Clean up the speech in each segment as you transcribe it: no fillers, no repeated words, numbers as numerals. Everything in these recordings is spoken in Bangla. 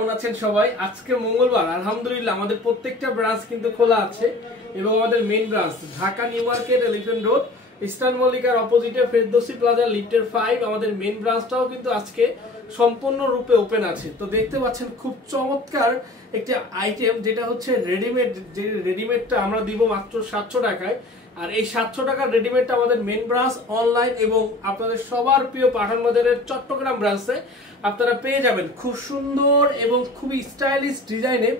কেমন আছেন সবাই? আজকে মঙ্গলবার, আলহামদুলিল্লাহ আমাদের প্রত্যেকটা ব্রাঞ্চ কিন্তু খোলা আছে এবং আমাদের main branch Dhaka new market, elephant road, eastern মল্লিকার অপোজিটে ফেরদৌসি প্লাজা লিফটের 5 আমাদের মেইন ব্রাঞ্চটাও কিন্তু আজকে সম্পূর্ণ রূপে ওপেন আছে। তো দেখতে পাচ্ছেন খুব চমৎকার একটি আইটেম, যেটা হচ্ছে রেডিমেড। যে রেডিমেডটা আমরা দিব মাত্র 700 টাকায়। আর এই 700 টাকার রেডিমেডটা আমাদের মেইন ব্রাঞ্চ, অনলাইন এবং আপনাদের সবার প্রিয় পাঠান বাজারের চট্টগ্রাম ব্রাঞ্চে আপনারা পেয়ে যাবেন। খুব সুন্দর এবং খুবই স্টাইলিশ ডিজাইনের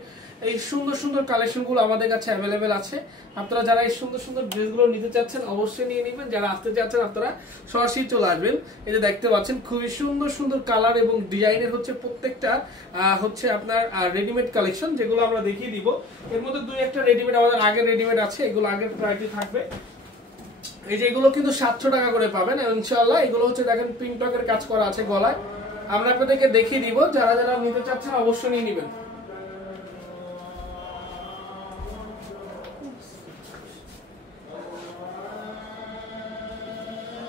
এই সুন্দর সুন্দর কালেকশনগুলো আমাদের কাছে অ্যাভেলেবেল আছে। আপনারা যারা এই সুন্দর সুন্দর ড্রেসগুলো নিতে চাচ্ছেন অবশ্যই নিয়ে নেবেন। যারা আসতে চাচ্ছেন আপনারা সরাসরি চলে আসবেন। এই যে দেখতে পাচ্ছেন খুবই সুন্দর সুন্দর কালার এবং ডিজাইনের হচ্ছে প্রত্যেকটা হচ্ছে আপনার রেডিমেড কালেকশন, যেগুলো আমরা দেখিয়ে দিব। এর মধ্যে দুই একটা রেডিমেড আমাদের আগের রেডিমেড আছে, এগুলো আগের প্রাইসে থাকবে। এই যে এগুলো কিন্তু 700 টাকা করে পাবেন ইনশাআল্লাহ। এগুলো হচ্ছে দেখেন পিঙ্ক টকের কাজ করা আছে গলায়। আমরা আপনাদেরকে দেখিয়ে দিব, যারা যারা নিতে চাচ্ছেন অবশ্যই নিয়ে নেবেন।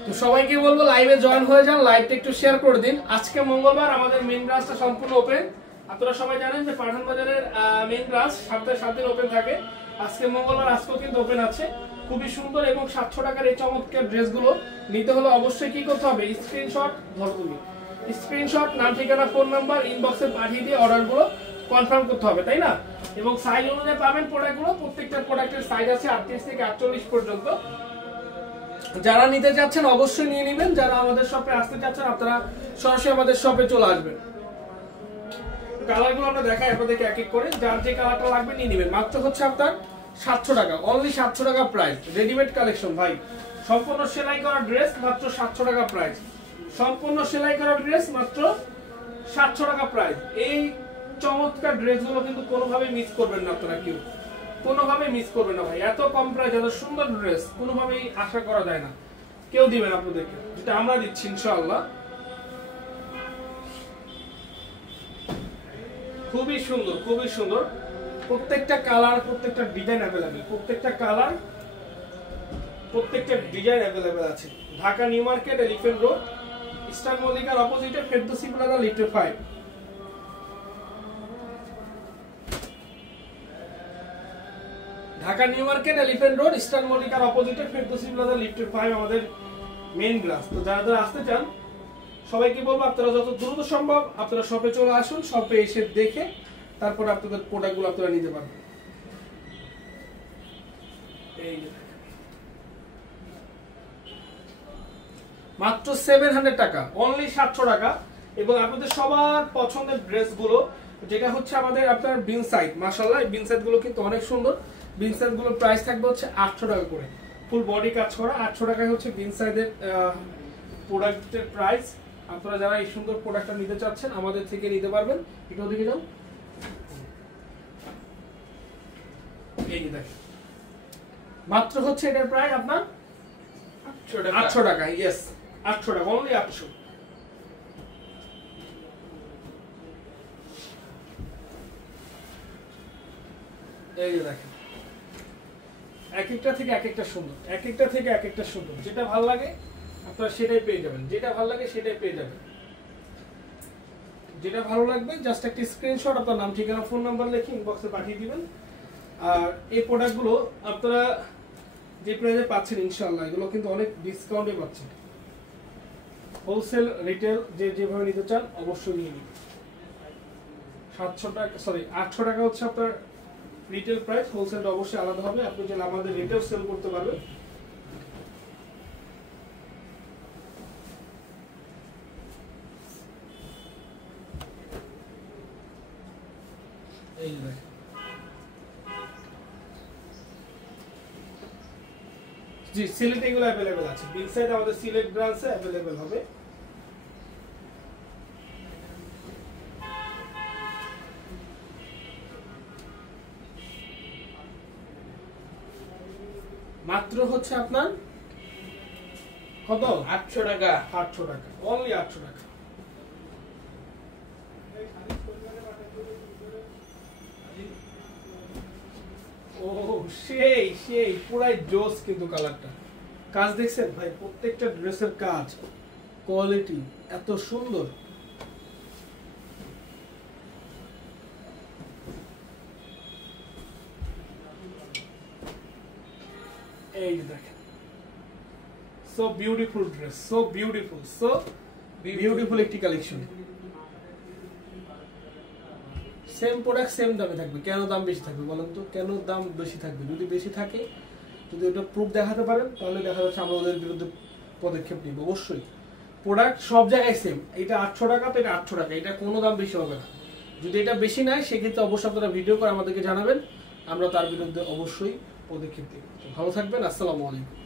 তো সবাইকে বলবো লাইভে জয়েন হয়ে যান, লাইভটা একটু শেয়ার করে দিন। আজকে মঙ্গলবার আমাদের মেইন ব্রাঞ্চটা সম্পূর্ণ ওপেন। আপনারা সবাই জানেন যে পাঠান বাজারের মেইন ব্রাঞ্চ সপ্তাহে 7 দিন ওপেন থাকে। আজকে মঙ্গলবার, আজকেও কিন্তু ওপেন আছে। খুবই সুন্দর এবং 700 টাকার এই চমৎকার ড্রেসগুলো নিতে হলে অবশ্যই কি করতে হবে? স্ক্রিনশট ধরো, তুমি স্ক্রিনশট, নাম, ঠিকানা, ফোন নাম্বার ইনবক্সে পাঠিয়ে দিয়ে অর্ডারগুলো কনফার্ম করতে হবে, তাই না? এবং সাইজ অনুযায়ী পাবেন প্রোডাক্টগুলো। প্রত্যেকটা প্রোডাক্টের সাইজ আছে 38 থেকে 48 পর্যন্ত। যারা নিতে চাচ্ছেন অবশ্যই নিয়ে নেবেন। যারা আমাদের শপে আসতে চাচ্ছেন আপনারা সরাসরি আমাদের শপে চলে আসবেন। কালারগুলো আমরা দেখাই আপনাদেরকে এক এক করে। যার যে কালারটা লাগবে নিয়ে নেবেন। মাত্র হচ্ছে আপনার 700 টাকা, অনলি 700 টাকা প্রাইস। রেডিমেড কালেকশন ভাই, সম্পূর্ণ সেলাই করা ড্রেস, মাত্র 700 টাকা প্রাইস। সম্পূর্ণ সেলাই করা ড্রেস, মাত্র 700 টাকা প্রাইস। এই চমৎকার ড্রেসগুলো কিন্তু কোনোভাবে মিস করবেন না আপনারা, কেউ কোনোভাবে মিস করবেন না ভাই। এত কম প্রাইস, এত সুন্দর ড্রেস কোনোভাবেই আশা করা যায় না কেউ দিবেন আপনাদেরকে, যেটা আমরা দিচ্ছি ইনশাআল্লাহ। খুবই সুন্দর, খুবই সুন্দর। প্রত্যেকটা কালার, প্রত্যেকটা ডিজাইন অ্যাভেলেবেল। প্রত্যেকটা কালার, প্রত্যেকটা ডিজাইন অ্যাভেলেবেল আছে। Dhaka new market, elephant road, eastern মল্লিকার অপোজিটে ফেরদৌসি প্লাজা লিফটের 5। Dhaka new market, elephant road, eastern মল্লিকার অপোজিটে ফেরদৌসি প্লাজা লিফটের 5 আমাদের মেইন ব্রাঞ্চ। তো যারা যারা আসতে চান সবাইকে বলবো আপনারা যত দ্রুত সম্ভব আপনারা শপে চলে আসুন। শপে এসে দেখে তারপর আপনাদের প্রোডাক্টগুলো আপনারা নিতে পারবেন। এই মাত্র 700 টাকা, অনলি 700 টাকা। এবং আপনাদের সবার পছন্দের ড্রেসগুলো, যেটা হচ্ছে আমাদের আপনার বিন সাইড, মাশাআল্লাহ এই বিন সাইড গুলো কিন্তু অনেক সুন্দর। বিন সাইড গুলোর প্রাইস থাকবে হচ্ছে 800 টাকা করে, ফুল বডি কাজ করা। 800 টাকায় হচ্ছে বিন সাইডের প্রোডাক্টের প্রাইস। আপনারা যারা এই সুন্দর প্রোডাক্টটা নিতে চাচ্ছেন আমাদের থেকে নিতে পারবেন। একটু ওদিকে যাও, এই যে দেখেন মাত্র হচ্ছে এটার প্রাইস আপনার 800 টাকা। ইয়েস, 800 টাকা, অনলি 800। এই যে দেখেন এক একটা থেকে এক একটা সুন্দর, এক একটা থেকে এক একটা সুন্দর। যেটা ভালো লাগে আপনারা সেটাই পেয়ে যাবেন, যেটা ভালো লাগে সেটাই পেয়ে যাবেন। যেটা ভালো লাগবে জাস্ট একটা স্ক্রিনশট, আপনার নাম, ঠিকানা, ফোন নাম্বার লিখে ইনবক্সে পাঠিয়ে দিবেন। আর এই প্রোডাক্টগুলো আপনারা যে প্রাইসে পাচ্ছেন ইনশাআল্লাহ, এগুলো কিন্তু অনেক ডিসকাউন্টে পাচ্ছেন। হোলসেল, রিটেল যে যেভাবে নিতে চান অবশ্যই নিয়ে নিন। 700 টাকা, সরি 800 টাকা হচ্ছে আপনার রিটেল প্রাইস। হোলসেলটা অবশ্যই আলাদা হবে। আপনি চাইলে আমাদের রিটেল সেল করতে পারবেন। এই যে দেখেন, জি সিলেট এগুলো অ্যাভেলেবেল আছে। বিগ সাইজ আমাদের সিলেট ব্রাঞ্চে অ্যাভেলেবেল হবে। মাত্র হচ্ছে আপনার কত? 800 টাকা, 800 টাকা, অনলি 800 টাকা। ও সেই সেই পুরাই জোস কিন্তু কালারটা। কাজ দেখছেন ভাই, প্রত্যেকটা ড্রেসের কাজ, কোয়ালিটি এত সুন্দর। এই যে দেখেন, so beautiful dress, so beautiful একটি কালেকশন। সেম প্রোডাক্ট সেম দামে থাকবে। কেন দাম বেশি থাকবে বলেন তো? কেন দাম বেশি থাকবে? যদি বেশি থাকে, যদি ওটা প্রুফ দেখাতে পারেন, তাহলে দেখা যাচ্ছে আমরা ওদের বিরুদ্ধে পদক্ষেপ নিব অবশ্যই। প্রোডাক্ট সব জায়গায় সেম। এটা 800 টাকা, তো এটা 800 টাকা, এটা কোনো দাম বেশি হবে না। যদি এটা বেশি নেয়, সেক্ষেত্রে অবশ্যই আপনারা ভিডিও করে আমাদেরকে জানাবেন, আমরা তার বিরুদ্ধে অবশ্যই পদক্ষেপ নিব। ভালো থাকবেন, আসসালামু আলাইকুম।